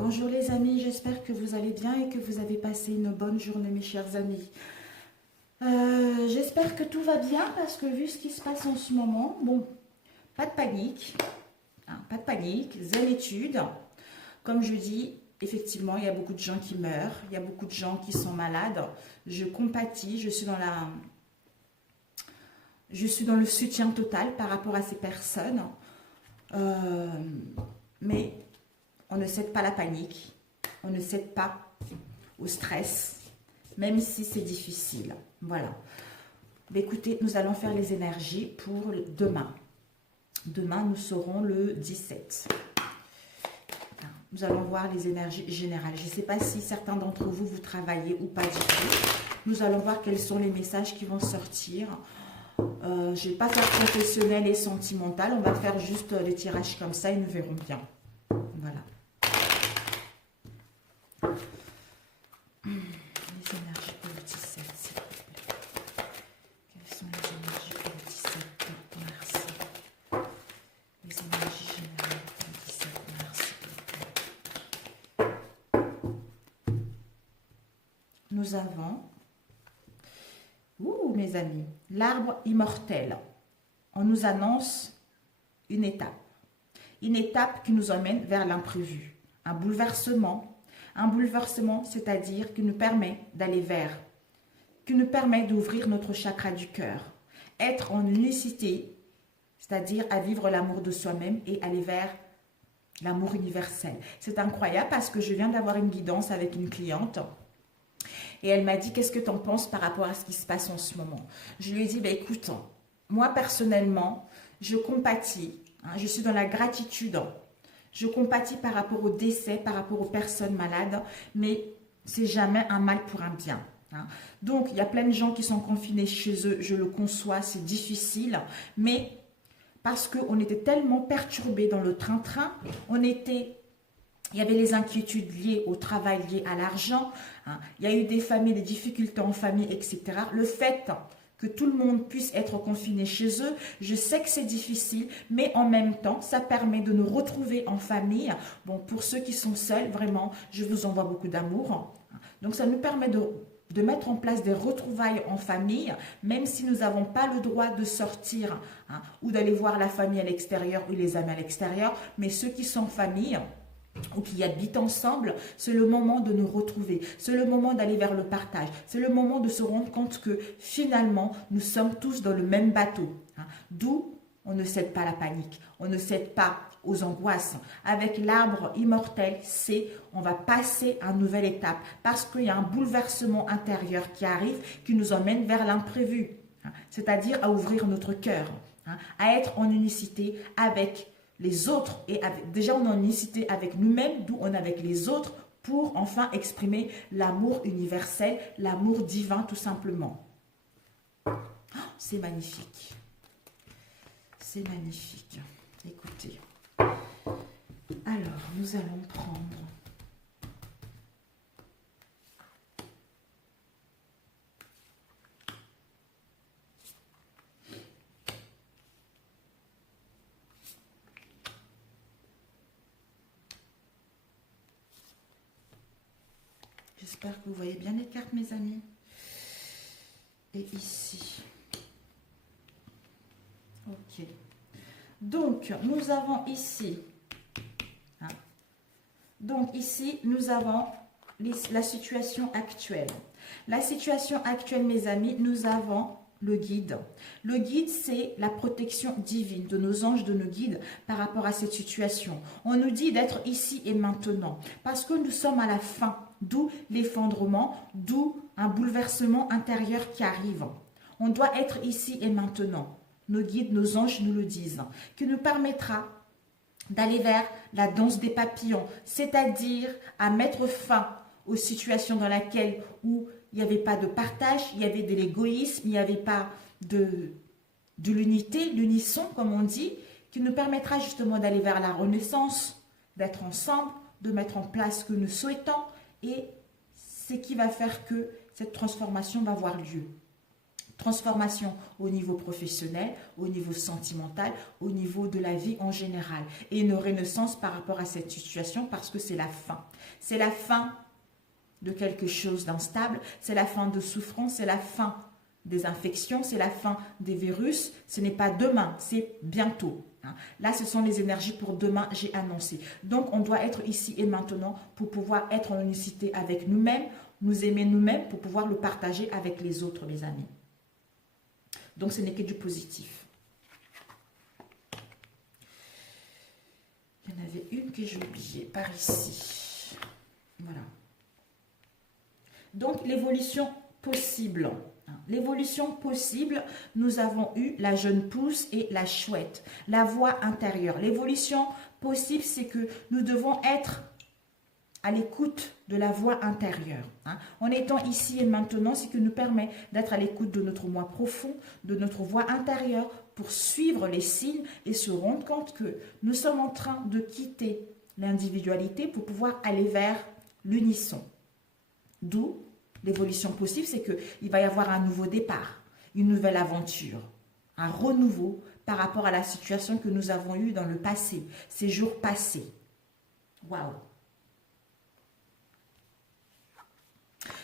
Bonjour les amis, j'espère que vous allez bien et que vous avez passé une bonne journée mes chers amis. J'espère que tout va bien parce que vu ce qui se passe en ce moment, bon, pas de panique, hein, pas de panique, zénitude. Comme je dis, effectivement, il y a beaucoup de gens qui meurent, il y a beaucoup de gens qui sont malades. Je compatis, je suis dans le soutien total par rapport à ces personnes. Euh, mais on ne cède pas à la panique, on ne cède pas au stress, même si c'est difficile. Voilà. Mais écoutez, nous allons faire les énergies pour demain. Demain, nous serons le 17. Nous allons voir les énergies générales. Je ne sais pas si certains d'entre vous, vous travaillez ou pas du tout. Nous allons voir quels sont les messages qui vont sortir. Je ne vais pas faire professionnel et sentimental. On va faire juste les tirages comme ça et nous verrons bien. Voilà. Les énergies pour le 17, s'il vous plaît. Quelles sont les énergies pour le 17? Merci. Les énergies générales pour le 17, merci. Nous avons, mes amis, l'arbre immortel. On nous annonce une étape. Une étape qui nous emmène vers l'imprévu. Un bouleversement, c'est-à-dire qui nous permet d'aller vers, qui nous permet d'ouvrir notre chakra du cœur. Être en unicité, c'est-à-dire à vivre l'amour de soi-même et aller vers l'amour universel. C'est incroyable parce que je viens d'avoir une guidance avec une cliente et elle m'a dit « Qu'est-ce que tu en penses par rapport à ce qui se passe en ce moment ?» Je lui ai dit « Écoute, moi personnellement, je compatis, je suis dans la gratitude. Je compatis par rapport au décès, par rapport aux personnes malades, mais c'est jamais un mal pour un bien. Donc, il y a plein de gens qui sont confinés chez eux, je le conçois, c'est difficile, mais parce qu'on était tellement perturbés dans le train-train, il y avait les inquiétudes liées au travail, liées à l'argent, il y a eu des familles, des difficultés en famille, etc. Le fait que tout le monde puisse être confiné chez eux. Je sais que c'est difficile, mais en même temps, ça permet de nous retrouver en famille. Bon, pour ceux qui sont seuls, vraiment, je vous envoie beaucoup d'amour. Donc, ça nous permet de mettre en place des retrouvailles en famille, même si nous n'avons pas le droit de sortir ou d'aller voir la famille à l'extérieur ou les amis à l'extérieur, mais ceux qui sont en famille ou qui habitent ensemble, c'est le moment de nous retrouver, c'est le moment d'aller vers le partage, c'est le moment de se rendre compte que finalement, nous sommes tous dans le même bateau. D'où on ne cède pas à la panique, on ne cède pas aux angoisses. Avec l'arbre immortel, on va passer à une nouvelle étape parce qu'il y a un bouleversement intérieur qui arrive, qui nous emmène vers l'imprévu, c'est-à-dire à ouvrir notre cœur, à être en unicité avec les autres, et déjà on est en unicité avec nous-mêmes, d'où on est avec les autres, pour enfin exprimer l'amour universel, l'amour divin tout simplement. Oh, c'est magnifique. C'est magnifique. Écoutez. Alors, nous allons prendre... J'espère que vous voyez bien les cartes, mes amis. Et ici. Ok. Donc, nous avons ici. Donc, ici, nous avons la situation actuelle. La situation actuelle, mes amis, nous avons le guide. Le guide, c'est la protection divine de nos anges, de nos guides par rapport à cette situation. On nous dit d'être ici et maintenant parce que nous sommes à la fin, d'où l'effondrement, d'où un bouleversement intérieur qui arrive. On doit être ici et maintenant. Nos guides, nos anges nous le disent, qui nous permettra d'aller vers la danse des papillons, c'est-à-dire à mettre fin aux situations dans lesquelles où il n'y avait pas de partage, il y avait de l'égoïsme, il n'y avait pas de l'unité, l'unisson comme on dit, qui nous permettra justement d'aller vers la renaissance, d'être ensemble, de mettre en place ce que nous souhaitons et ce qui va faire que cette transformation va avoir lieu. Transformation au niveau professionnel, au niveau sentimental, au niveau de la vie en général. Et une renaissance par rapport à cette situation parce que c'est la fin. C'est la fin de quelque chose d'instable, c'est la fin de souffrance, c'est la fin des infections, c'est la fin des virus. Ce n'est pas demain, c'est bientôt. Là, ce sont les énergies pour demain, j'ai annoncé. Donc, on doit être ici et maintenant pour pouvoir être en unicité avec nous-mêmes, nous aimer nous-mêmes pour pouvoir le partager avec les autres, mes amis. Donc, ce n'est que du positif. Il y en avait une que j'ai oubliée, par ici. Voilà. Donc, l'évolution possible. L'évolution possible, nous avons eu la jeune pousse et la chouette, la voix intérieure. L'évolution possible, c'est que nous devons être à l'écoute de la voix intérieure. En étant ici et maintenant, ce qui nous permet d'être à l'écoute de notre moi profond, de notre voix intérieure, pour suivre les signes et se rendre compte que nous sommes en train de quitter l'individualité pour pouvoir aller vers l'unisson. D'où l'évolution possible, c'est qu'il va y avoir un nouveau départ, une nouvelle aventure, un renouveau par rapport à la situation que nous avons eue dans le passé, ces jours passés. Waouh!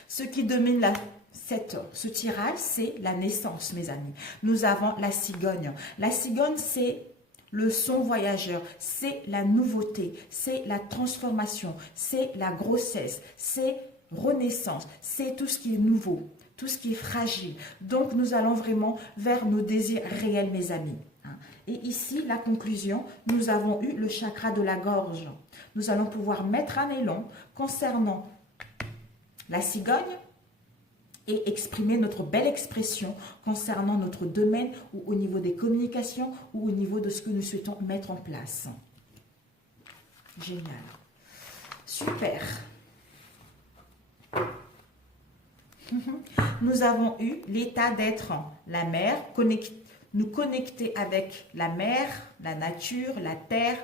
Ce qui domine ce tirage, c'est la naissance, mes amis. Nous avons la cigogne. La cigogne, c'est le son voyageur, c'est la nouveauté, c'est la transformation, c'est la grossesse, c'est renaissance, c'est tout ce qui est nouveau, tout ce qui est fragile. Donc, nous allons vraiment vers nos désirs réels, mes amis. Et ici, la conclusion, nous avons eu le chakra de la gorge. Nous allons pouvoir mettre un élan concernant la cigogne et exprimer notre belle expression concernant notre domaine ou au niveau des communications ou au niveau de ce que nous souhaitons mettre en place. Génial. Super. Nous avons eu l'état d'être la mer, nous connecter avec la mer, la nature, la terre,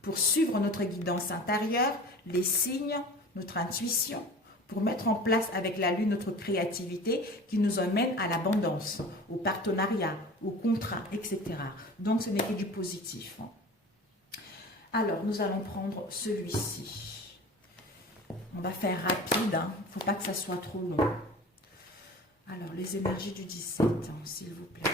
pour suivre notre guidance intérieure, les signes, notre intuition, pour mettre en place avec la lune notre créativité qui nous emmène à l'abondance, au partenariat, au contrat, etc. Donc, ce n'est que du positif. Alors, nous allons prendre celui-ci. On va faire rapide, il ne faut pas que ça soit trop long. Alors, les énergies du 17, s'il vous plaît.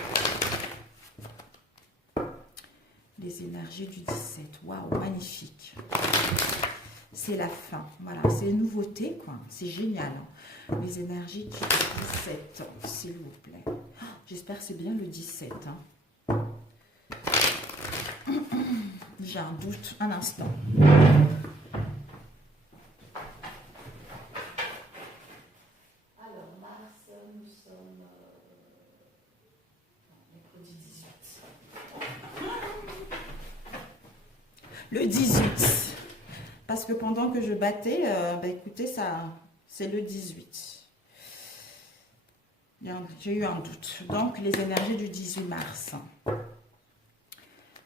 Les énergies du 17, waouh, magnifique. C'est la fin, voilà, c'est une nouveauté, quoi. C'est génial. Les énergies du 17, s'il vous plaît. J'espère que c'est bien le 17. J'ai un doute, un instant. Alors, mars, nous sommes mercredi 18. Le 18. Parce que pendant que je battais, écoutez, c'est le 18. J'ai eu un doute. Donc, les énergies du 18 mars.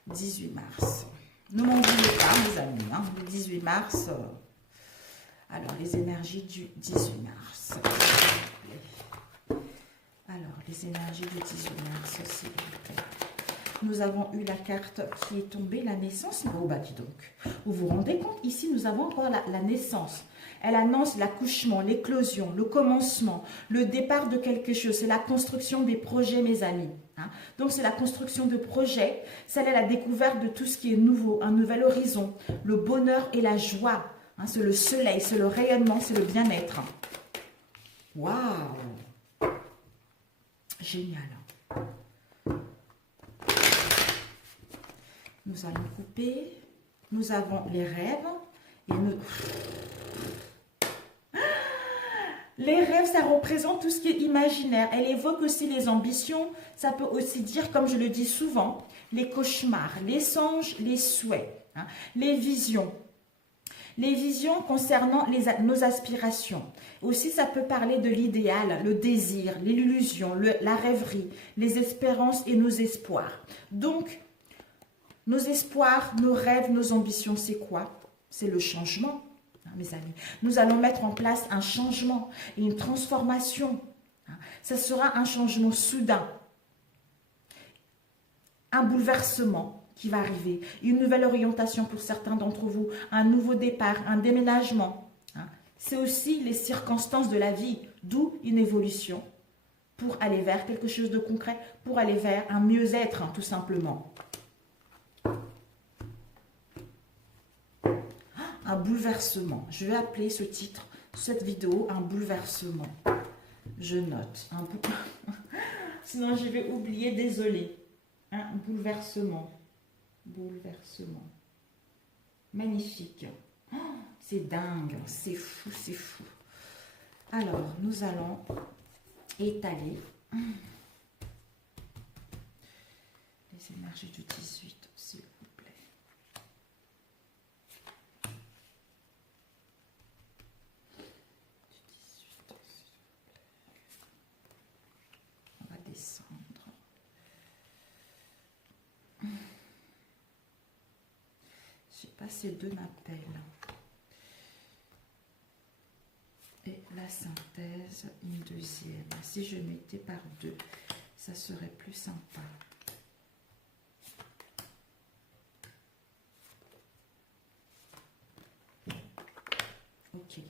18 mars. Ne m'en voulez pas, mes amis. Le 18 mars. Alors, les énergies du 18 mars. Alors, les énergies du 18 mars, s'il vous plaît. Nous avons eu la carte qui est tombée, la naissance. Oh, bah dis donc. Vous vous rendez compte, ici, nous avons encore la naissance. Elle annonce l'accouchement, l'éclosion, le commencement, le départ de quelque chose. C'est la construction des projets, mes amis. Donc, c'est la construction de projets. C'est la découverte de tout ce qui est nouveau, un nouvel horizon, le bonheur et la joie. C'est le soleil, c'est le rayonnement, c'est le bien-être. Waouh! Génial. Nous allons couper. Nous avons les rêves. Et les rêves, ça représente tout ce qui est imaginaire. Elle évoque aussi les ambitions. Ça peut aussi dire, comme je le dis souvent, les cauchemars, les songes, les souhaits, les visions. Les visions concernant nos aspirations. Aussi, ça peut parler de l'idéal, le désir, l'illusion, la rêverie, les espérances et nos espoirs. Donc, nos espoirs, nos rêves, nos ambitions, c'est quoi? C'est le changement, mes amis. Nous allons mettre en place un changement et une transformation Ça sera un changement soudain, un bouleversement qui va arriver, une nouvelle orientation pour certains d'entre vous, un nouveau départ, un déménagement. C'est aussi les circonstances de la vie, d'où une évolution pour aller vers quelque chose de concret, pour aller vers un mieux-être, tout simplement. Un bouleversement. Je vais appeler ce titre, cette vidéo, un bouleversement. Je note. Sinon, je vais oublier, désolé. Un bouleversement. Bouleversement. Magnifique. Oh, c'est dingue, c'est fou, c'est fou. Alors, nous allons étaler les énergies du 18, s'il vous plaît. Du 18, s'il vous plaît. On va descendre. J'ai passé 2 appels. Et la synthèse, une deuxième. Si je mettais par 2, ça serait plus sympa. Ok.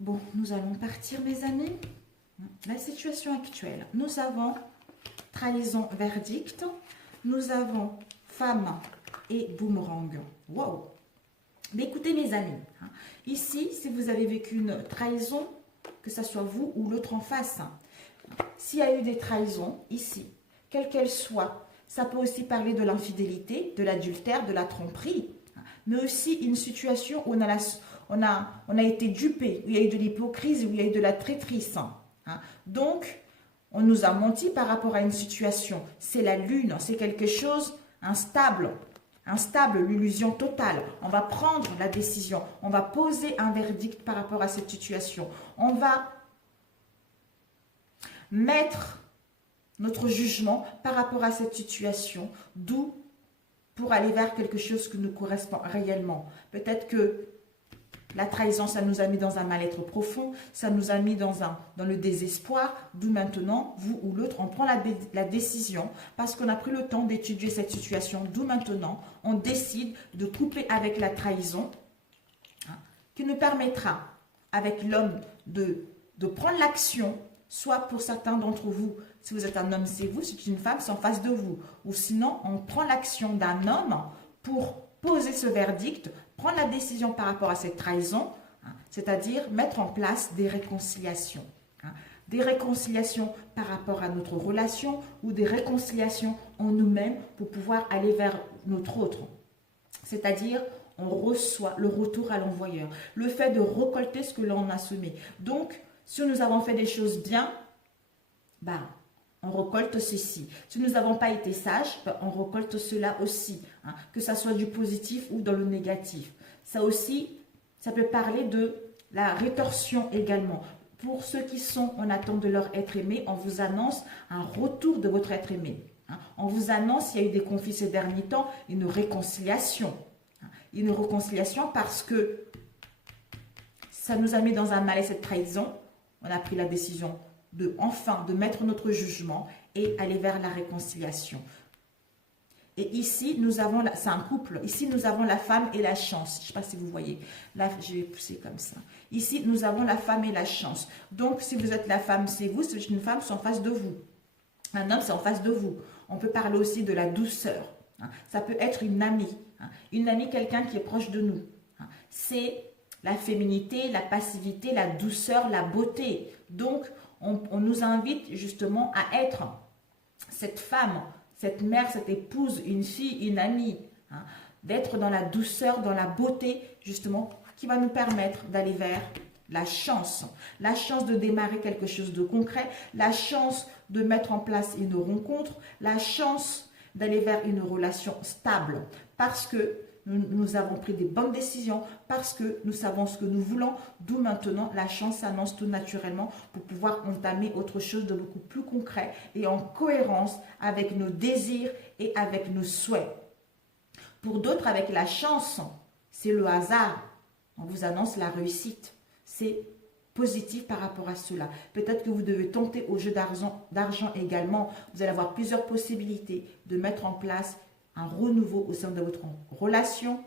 Bon, nous allons partir, mes amis. La situation actuelle. Nous avons trahison, verdict. Nous avons femme et boomerang. Wow! Mais écoutez, mes amis, ici, si vous avez vécu une trahison, que ce soit vous ou l'autre en face, s'il y a eu des trahisons ici, quelle qu'elle soit, ça peut aussi parler de l'infidélité, de l'adultère, de la tromperie, mais aussi une situation où on a été dupé, où il y a eu de l'hypocrisie, où il y a eu de la traîtrise. Donc, on nous a menti par rapport à une situation. C'est la lune, c'est quelque chose instable. Instable, l'illusion totale. On va prendre la décision. On va poser un verdict par rapport à cette situation. On va mettre notre jugement par rapport à cette situation. D'où pour aller vers quelque chose qui nous correspond réellement. Peut-être que la trahison, ça nous a mis dans un mal-être profond, ça nous a mis dans le désespoir, d'où maintenant, vous ou l'autre, on prend la décision parce qu'on a pris le temps d'étudier cette situation, d'où maintenant, on décide de couper avec la trahison qui nous permettra, avec l'homme, de prendre l'action, soit pour certains d'entre vous, si vous êtes un homme, c'est vous, si c'est une femme, c'est en face de vous, ou sinon, on prend l'action d'un homme pour poser ce verdict, prendre la décision par rapport à cette trahison, c'est-à-dire mettre en place des réconciliations. Des réconciliations par rapport à notre relation ou des réconciliations en nous-mêmes pour pouvoir aller vers notre autre. C'est-à-dire, on reçoit le retour à l'envoyeur, le fait de récolter ce que l'on a semé. Donc, si nous avons fait des choses bien, on récolte ceci. Si nous n'avons pas été sages, on récolte cela aussi, que ça soit du positif ou dans le négatif. Ça aussi, ça peut parler de la rétorsion également. Pour ceux qui sont en attente de leur être aimé, on vous annonce un retour de votre être aimé. On vous annonce, il y a eu des conflits ces derniers temps, une réconciliation. Une réconciliation parce que ça nous a mis dans un mal et cette trahison. On a pris la décision de mettre notre jugement et aller vers la réconciliation. Et ici, nous avons, c'est un couple, ici nous avons la femme et la chance. Je ne sais pas si vous voyez, là je vais pousser comme ça. Ici, nous avons la femme et la chance. Donc, si vous êtes la femme, c'est vous, si vous êtes une femme, c'est en face de vous. Un homme, c'est en face de vous. On peut parler aussi de la douceur. Ça peut être une amie, quelqu'un qui est proche de nous. C'est la féminité, la passivité, la douceur, la beauté. Donc, on nous invite justement à être cette femme, cette mère, cette épouse, une fille, une amie, d'être dans la douceur, dans la beauté, justement, qui va nous permettre d'aller vers la chance de démarrer quelque chose de concret, la chance de mettre en place une rencontre, la chance d'aller vers une relation stable, parce que nous avons pris des bonnes décisions, parce que nous savons ce que nous voulons, d'où maintenant la chance s'annonce tout naturellement pour pouvoir entamer autre chose de beaucoup plus concret et en cohérence avec nos désirs et avec nos souhaits. Pour d'autres, avec la chance, c'est le hasard. On vous annonce la réussite. C'est positif par rapport à cela. Peut-être que vous devez tenter au jeu d'argent également. Vous allez avoir plusieurs possibilités de mettre en place un renouveau au sein de votre relation.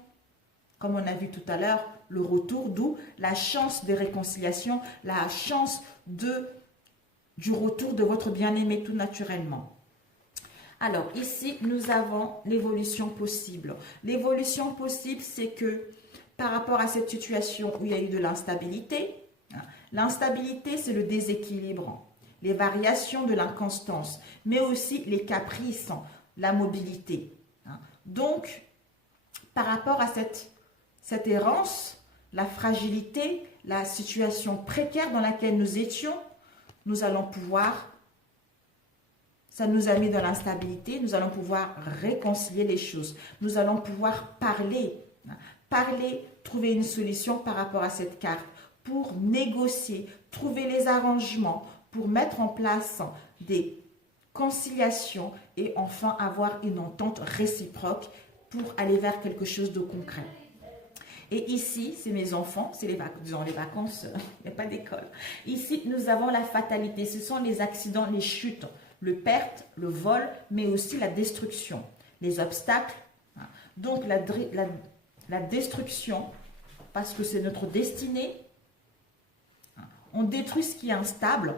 Comme on a vu tout à l'heure, le retour, d'où la chance de réconciliation, la chance du retour de votre bien-aimé tout naturellement. Alors ici, nous avons l'évolution possible. L'évolution possible, c'est que par rapport à cette situation où il y a eu de l'instabilité, l'instabilité, c'est le déséquilibre, les variations de l'inconstance, mais aussi les caprices, la mobilité. Donc, par rapport à cette errance, la fragilité, la situation précaire dans laquelle nous étions, nous allons pouvoir, ça nous a mis dans l'instabilité, nous allons pouvoir réconcilier les choses. Nous allons pouvoir parler, trouver une solution par rapport à cette carte pour négocier, trouver les arrangements, pour mettre en place des conciliations et enfin avoir une entente réciproque pour aller vers quelque chose de concret. Et ici, c'est mes enfants, c'est les vacances, il n'y a pas d'école. Ici, nous avons la fatalité, ce sont les accidents, les chutes, le perte, le vol, mais aussi la destruction, les obstacles. Donc, la destruction, parce que c'est notre destinée, on détruit ce qui est instable.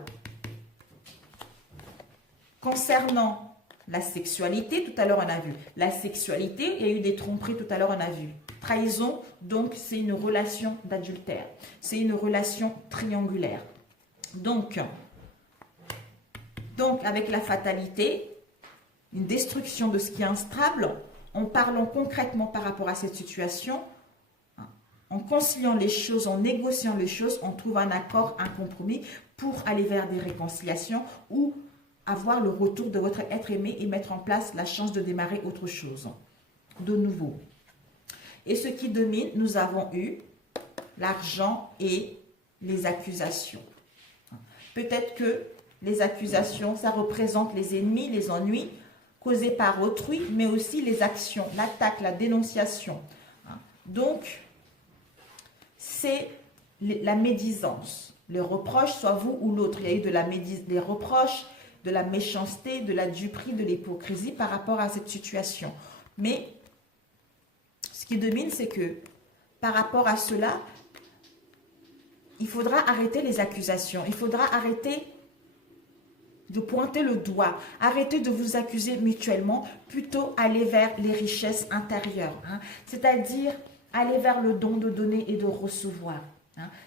Concernant la sexualité, tout à l'heure on a vu la sexualité, il y a eu des tromperies, tout à l'heure on a vu trahison, donc c'est une relation d'adultère, c'est une relation triangulaire. Donc avec la fatalité, une destruction de ce qui est instable, en parlant concrètement par rapport à cette situation, en conciliant les choses, en négociant les choses, on trouve un accord, un compromis pour aller vers des réconciliations ou avoir le retour de votre être aimé et mettre en place la chance de démarrer autre chose, de nouveau. Et ce qui domine, nous avons eu l'argent et les accusations. Peut-être que les accusations, ça représente les ennemis, les ennuis causés par autrui, mais aussi les actions, l'attaque, la dénonciation. Donc, c'est la médisance, le reproche, soit vous ou l'autre. Il y a eu des reproches, de la méchanceté, de la duperie, de l'hypocrisie par rapport à cette situation. Mais ce qui domine, c'est que par rapport à cela, il faudra arrêter les accusations. Il faudra arrêter de pointer le doigt. Arrêter de vous accuser mutuellement, plutôt aller vers les richesses intérieures. C'est-à-dire aller vers le don de donner et de recevoir.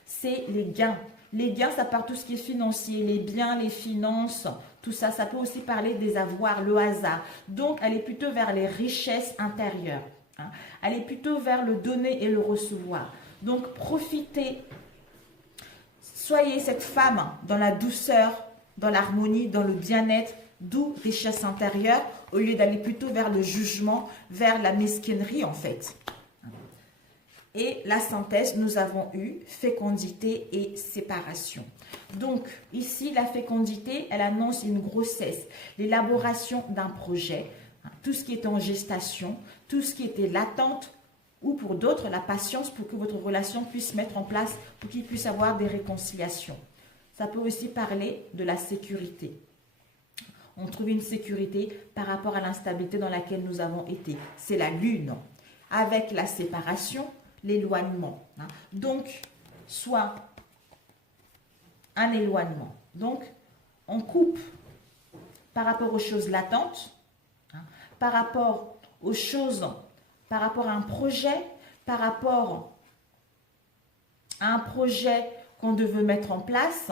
C'est les gains. Les gains, ça part tout ce qui est financier, les biens, les finances, tout ça. Ça peut aussi parler des avoirs, le hasard. Donc, aller plutôt vers les richesses intérieures. Aller plutôt vers le donner et le recevoir. Donc, profitez. Soyez cette femme dans la douceur, dans l'harmonie, dans le bien-être, d'où richesse intérieure, au lieu d'aller plutôt vers le jugement, vers la mesquinerie en fait. Et la synthèse, nous avons eu fécondité et séparation. Donc, ici, la fécondité, elle annonce une grossesse, l'élaboration d'un projet, tout ce qui est en gestation, tout ce qui était latente, ou pour d'autres, la patience pour que votre relation puisse mettre en place, pour qu'il puisse avoir des réconciliations. Ça peut aussi parler de la sécurité. On trouve une sécurité par rapport à l'instabilité dans laquelle nous avons été. C'est la lune. Avec la séparation, l'éloignement. Donc, soit un éloignement. Donc, on coupe par rapport aux choses latentes, par rapport aux choses, par rapport à un projet, par rapport à un projet qu'on devait mettre en place.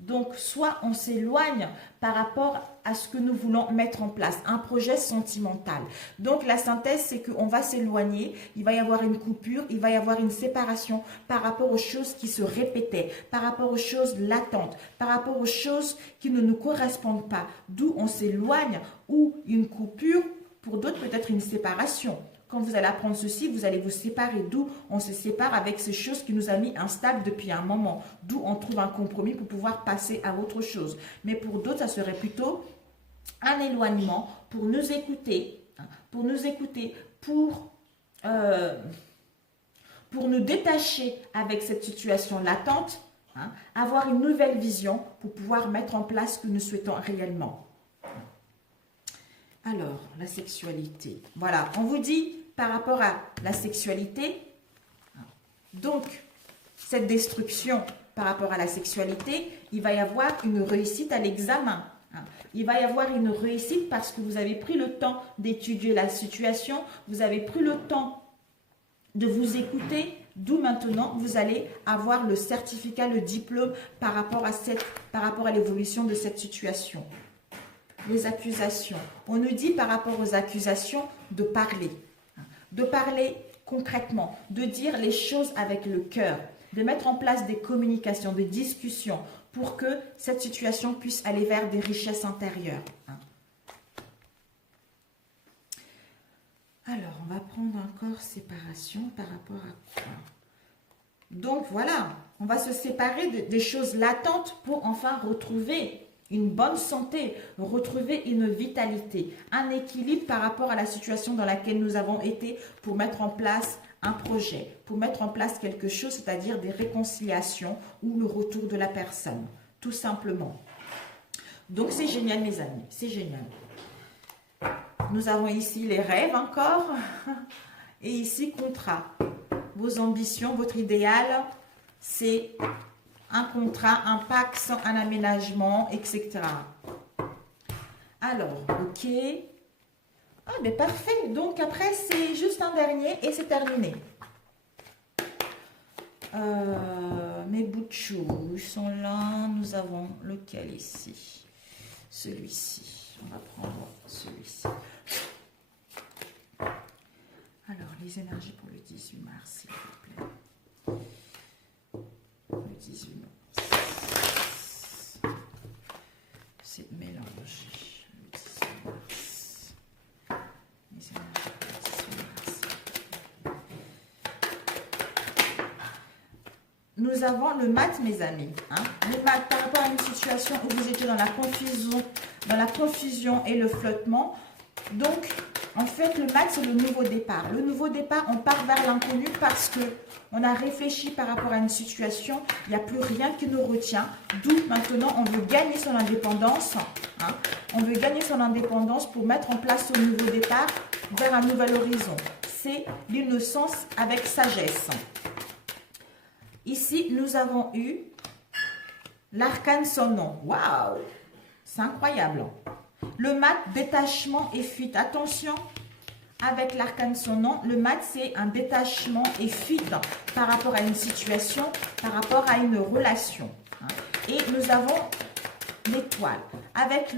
Donc, soit on s'éloigne par rapport à ce que nous voulons mettre en place, un projet sentimental. Donc, la synthèse, c'est qu'on va s'éloigner, il va y avoir une coupure, il va y avoir une séparation par rapport aux choses qui se répétaient, par rapport aux choses latentes, par rapport aux choses qui ne nous correspondent pas. D'où on s'éloigne ou une coupure, pour d'autres peut-être une séparation. Quand vous allez apprendre ceci, vous allez vous séparer. D'où on se sépare avec ces choses qui nous a mis instables depuis un moment. D'où on trouve un compromis pour pouvoir passer à autre chose. Mais pour d'autres, ça serait plutôt un éloignement pour nous écouter. Pour pour nous détacher avec cette situation latente, hein, avoir une nouvelle vision pour pouvoir mettre en place ce que nous souhaitons réellement. Alors, la sexualité. Voilà, on vous dit par rapport à la sexualité, donc cette destruction par rapport à la sexualité, il va y avoir une réussite à l'examen. Il va y avoir une réussite parce que vous avez pris le temps d'étudier la situation, vous avez pris le temps de vous écouter, d'où maintenant vous allez avoir le certificat, le diplôme par rapport à l'évolution de cette situation. Les accusations. On nous dit par rapport aux accusations de parler concrètement, de dire les choses avec le cœur, de mettre en place des communications, des discussions pour que cette situation puisse aller vers des richesses intérieures. Alors, on va prendre encore séparation par rapport à quoi? Donc, voilà, on va se séparer des choses latentes pour enfin retrouver une bonne santé, retrouver une vitalité, un équilibre par rapport à la situation dans laquelle nous avons été pour mettre en place un projet, pour mettre en place quelque chose, c'est-à-dire des réconciliations ou le retour de la personne, tout simplement. Donc, c'est génial, mes amis, c'est génial. Nous avons ici les rêves encore, et ici contrat. Vos ambitions, votre idéal, c'est un contrat, un pax, un aménagement, etc. Alors, ok. Ah, mais parfait. Donc, après, c'est juste un dernier et c'est terminé. Mes bouts de chou sont là. Nous avons lequel ici? Celui-ci. On va prendre celui-ci. Alors, les énergies pour le 18 mars, s'il vous plaît. Le 18 mars. C'est mélangé. Le 18 mars. Les énergies pour le 18 mars. Nous avons le mat, mes amis. Hein? Le mat, par rapport à une situation où vous étiez dans la confusion et le flottement. Donc, en fait, le mat, c'est le nouveau départ. Le nouveau départ, on part vers l'inconnu parce que on a réfléchi par rapport à une situation. Il n'y a plus rien qui nous retient. D'où maintenant, on veut gagner son indépendance. Hein. On veut gagner son indépendance pour mettre en place ce nouveau départ vers un nouvel horizon. C'est l'innocence avec sagesse. Ici, nous avons eu l'arcane son nom. Waouh! C'est incroyable. Le mat, détachement et fuite. Attention, avec l'arcane son nom, le mat, c'est un détachement et fuite par rapport à une situation, par rapport à une relation. Et nous avons l'étoile. Avec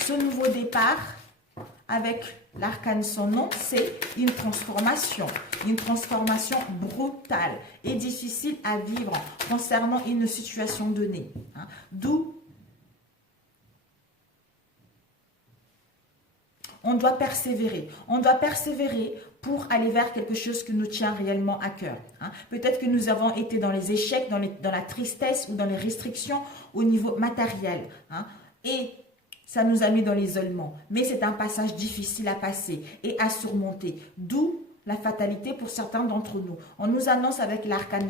ce nouveau départ, avec l'arcane son nom, c'est une transformation brutale et difficile à vivre concernant une situation donnée. D'où on doit persévérer. On doit persévérer pour aller vers quelque chose qui nous tient réellement à cœur. Peut-être que nous avons été dans les échecs, dans la tristesse ou dans les restrictions au niveau matériel. Et ça nous a mis dans l'isolement. Mais c'est un passage difficile à passer et à surmonter. D'où la fatalité pour certains d'entre nous. On nous annonce avec l'arcane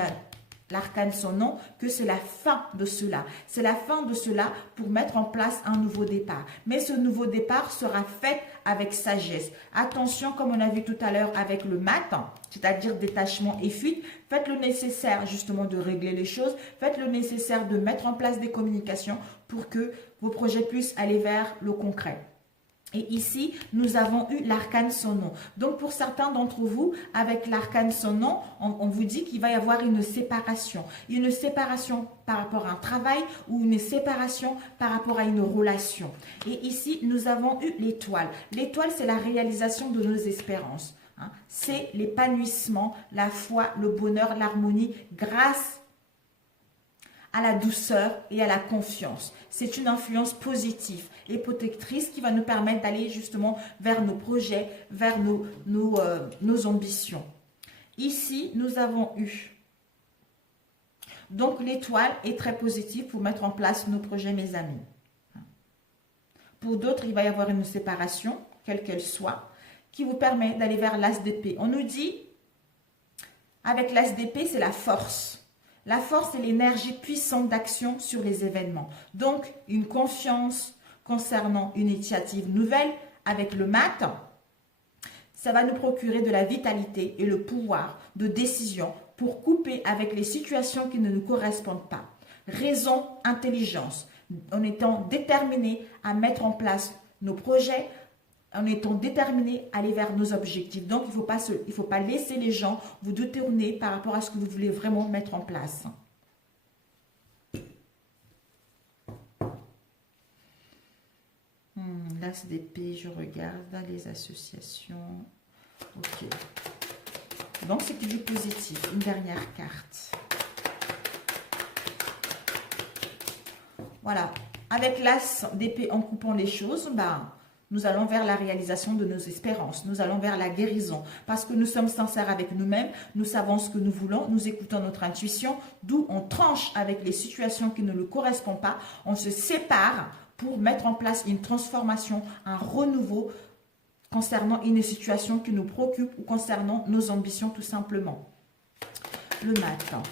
son nom, que c'est la fin de cela. C'est la fin de cela pour mettre en place un nouveau départ. Mais ce nouveau départ sera fait avec sagesse. Attention, comme on a vu tout à l'heure avec le mat, c'est-à-dire détachement et fuite, faites le nécessaire justement de régler les choses. Faites le nécessaire de mettre en place des communications pour que vos projets puissent aller vers le concret. Et ici, nous avons eu l'arcane son nom. Donc, pour certains d'entre vous, avec l'arcane son nom, on vous dit qu'il va y avoir une séparation. Une séparation par rapport à un travail ou une séparation par rapport à une relation. Et ici, nous avons eu l'étoile. L'étoile, c'est la réalisation de nos espérances. C'est l'épanouissement, la foi, le bonheur, l'harmonie, grâce à la douceur et à la confiance. C'est une influence positive et protectrice qui va nous permettre d'aller justement vers nos projets, vers nos ambitions. Ici, nous avons eu. Donc, l'étoile est très positive pour mettre en place nos projets, mes amis. Pour d'autres, il va y avoir une séparation, quelle qu'elle soit, qui vous permet d'aller vers l'as d'épée. On nous dit Avec l'as d'épée, c'est la force. La force, c'est l'énergie puissante d'action sur les événements. Donc, une confiance concernant une initiative nouvelle avec le mat, ça va nous procurer de la vitalité et le pouvoir de décision pour couper avec les situations qui ne nous correspondent pas. Raison, intelligence, en étant déterminé à mettre en place nos projets, en étant déterminé à aller vers nos objectifs. Donc, il ne faut pas laisser les gens vous détourner par rapport à ce que vous voulez vraiment mettre en place. L'as d'épée, je regarde dans les associations. Ok. Donc, c'est du positif. Une dernière carte. Voilà. Avec l'as d'épée en coupant les choses, nous allons vers la réalisation de nos espérances. Nous allons vers la guérison. Parce que nous sommes sincères avec nous-mêmes. Nous savons ce que nous voulons. Nous écoutons notre intuition. D'où on tranche avec les situations qui ne nous correspondent pas. On se sépare pour mettre en place une transformation, un renouveau concernant une situation qui nous préoccupe ou concernant nos ambitions tout simplement. Le matin.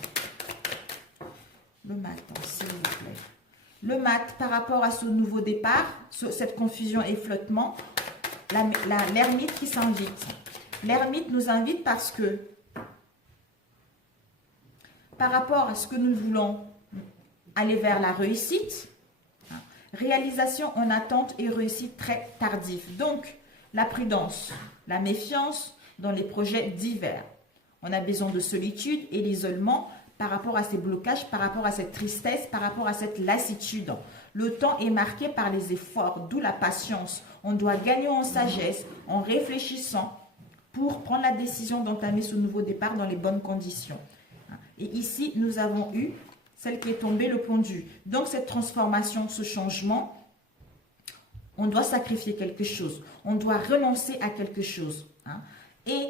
Le matin, s'il vous plaît. Le mat, par rapport à ce nouveau départ, cette confusion et flottement, l'ermite qui s'invite. L'ermite nous invite parce que, par rapport à ce que nous voulons aller vers la réussite, réalisation en attente et réussite très tardive. Donc, la prudence, la méfiance dans les projets divers. On a besoin de solitude et l'isolement par rapport à ces blocages, par rapport à cette tristesse, par rapport à cette lassitude. Le temps est marqué par les efforts, d'où la patience. On doit gagner en sagesse, en réfléchissant pour prendre la décision d'entamer ce nouveau départ dans les bonnes conditions. Et ici, nous avons eu celle qui est tombée, le pendu. Donc, cette transformation, ce changement, on doit sacrifier quelque chose. On doit renoncer à quelque chose. Et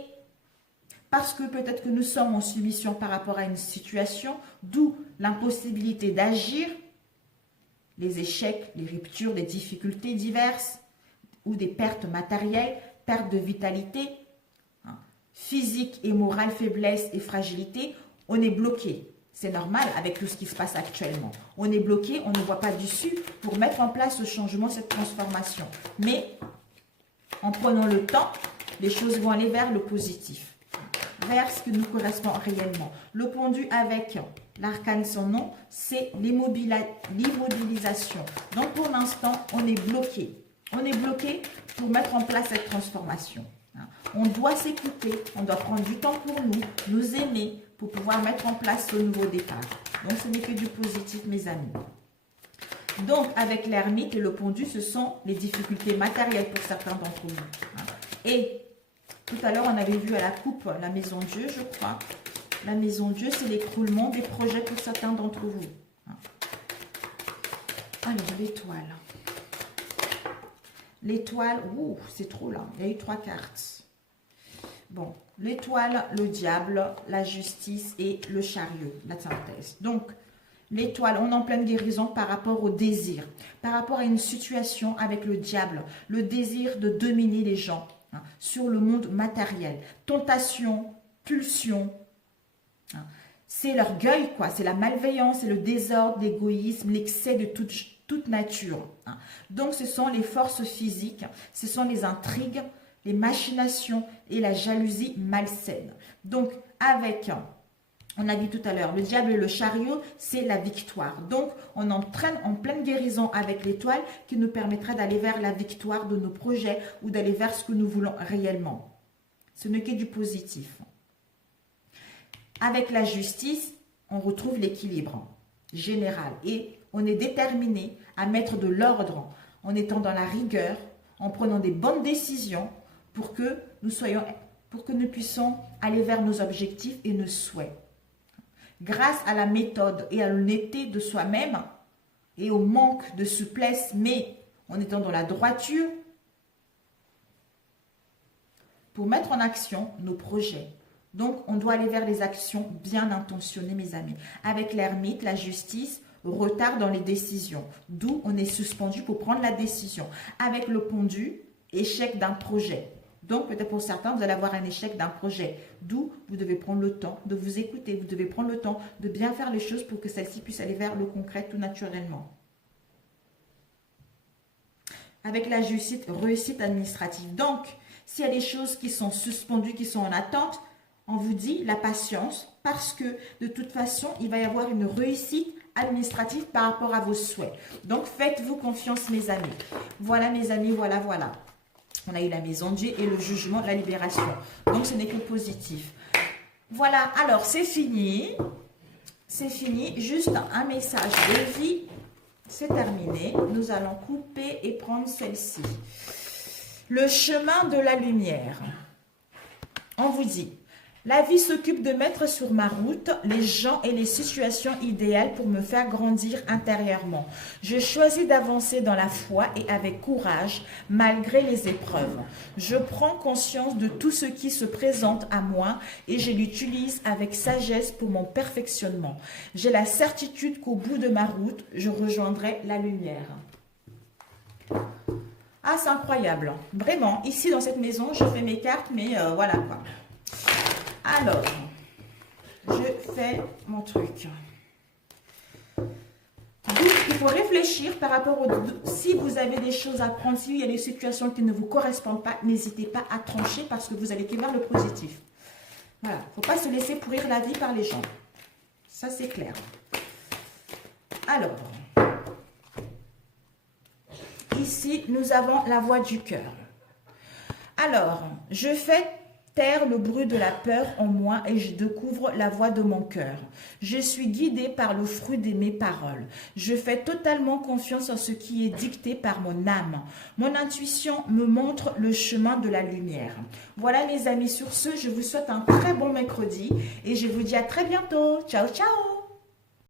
parce que peut-être que nous sommes en soumission par rapport à une situation, d'où l'impossibilité d'agir, les échecs, les ruptures, les difficultés diverses, ou des pertes matérielles, perte de vitalité, physique et morale, faiblesse et fragilité, on est bloqué. C'est normal avec tout ce qui se passe actuellement. On est bloqué, on ne voit pas d'issue pour mettre en place ce changement, cette transformation. Mais en prenant le temps, les choses vont aller vers le positif, vers ce qui nous correspond réellement. Le pendu avec l'arcane son nom, c'est l'immobilisation. Donc pour l'instant, on est bloqué. On est bloqué pour mettre en place cette transformation. On doit s'écouter, on doit prendre du temps pour nous, nous aimer, pour pouvoir mettre en place ce nouveau départ. Donc ce n'est que du positif, mes amis. Donc avec l'ermite et le pendu, ce sont les difficultés matérielles pour certains d'entre vous. Et tout à l'heure, on avait vu à la coupe la maison Dieu, je crois. La maison Dieu, c'est l'écroulement des projets pour certains d'entre vous. Alors, l'étoile. L'étoile, c'est trop là. Il y a eu 3 cartes. Bon, l'étoile, le diable, la justice et le chariot, la synthèse. Donc, l'étoile, on est en pleine guérison par rapport au désir, par rapport à une situation avec le diable, le désir de dominer les gens sur le monde matériel. Tentation, pulsion, c'est l'orgueil, quoi. C'est la malveillance, c'est le désordre, l'égoïsme, l'excès de toute nature. Donc, ce sont les forces physiques, ce sont les intrigues, les machinations et la jalousie malsaine. Donc, avec, on a dit tout à l'heure, le diable et le chariot, c'est la victoire. Donc, on entraîne en pleine guérison avec l'étoile qui nous permettra d'aller vers la victoire de nos projets ou d'aller vers ce que nous voulons réellement. Ce n'est que du positif. Avec la justice, on retrouve l'équilibre général et on est déterminé à mettre de l'ordre en étant dans la rigueur, en prenant des bonnes décisions pour que nous puissions aller vers nos objectifs et nos souhaits. Grâce à la méthode et à l'honnêteté de soi-même et au manque de souplesse, mais en étant dans la droiture, pour mettre en action nos projets. Donc, on doit aller vers les actions bien intentionnées, mes amis. Avec l'ermite, la justice, retard dans les décisions. D'où on est suspendu pour prendre la décision. Avec le pendu, échec d'un projet. Donc, peut-être pour certains, vous allez avoir un échec d'un projet. D'où vous devez prendre le temps de vous écouter. Vous devez prendre le temps de bien faire les choses pour que celles-ci puissent aller vers le concret tout naturellement. Avec la réussite administrative. Donc, s'il y a des choses qui sont suspendues, qui sont en attente, on vous dit la patience parce que de toute façon, il va y avoir une réussite administrative par rapport à vos souhaits. Donc, faites-vous confiance, mes amis. Voilà, mes amis, voilà, voilà. On a eu la maison de Dieu et le jugement, la libération. Donc, ce n'est que positif. Voilà, alors, c'est fini. C'est fini. Juste un message de vie. C'est terminé. Nous allons couper et prendre celle-ci. Le chemin de la lumière. On vous dit, la vie s'occupe de mettre sur ma route les gens et les situations idéales pour me faire grandir intérieurement. Je choisis d'avancer dans la foi et avec courage malgré les épreuves. Je prends conscience de tout ce qui se présente à moi et je l'utilise avec sagesse pour mon perfectionnement. J'ai la certitude qu'au bout de ma route, je rejoindrai la lumière. Ah, c'est incroyable. Vraiment, ici dans cette maison, je fais mes cartes, mais voilà quoi. Alors, je fais mon truc. Donc, il faut réfléchir par rapport au... Si vous avez des choses à prendre, s'il y a des situations qui ne vous correspondent pas, n'hésitez pas à trancher parce que vous allez vers le positif. Voilà, il ne faut pas se laisser pourrir la vie par les gens. Ça, c'est clair. Alors, ici, nous avons la voix du cœur. Alors, je fais taire le bruit de la peur en moi et je découvre la voix de mon cœur. Je suis guidée par le fruit de mes paroles. Je fais totalement confiance en ce qui est dicté par mon âme. Mon intuition me montre le chemin de la lumière. Voilà mes amis, sur ce, je vous souhaite un très bon mercredi et je vous dis à très bientôt. Ciao, ciao!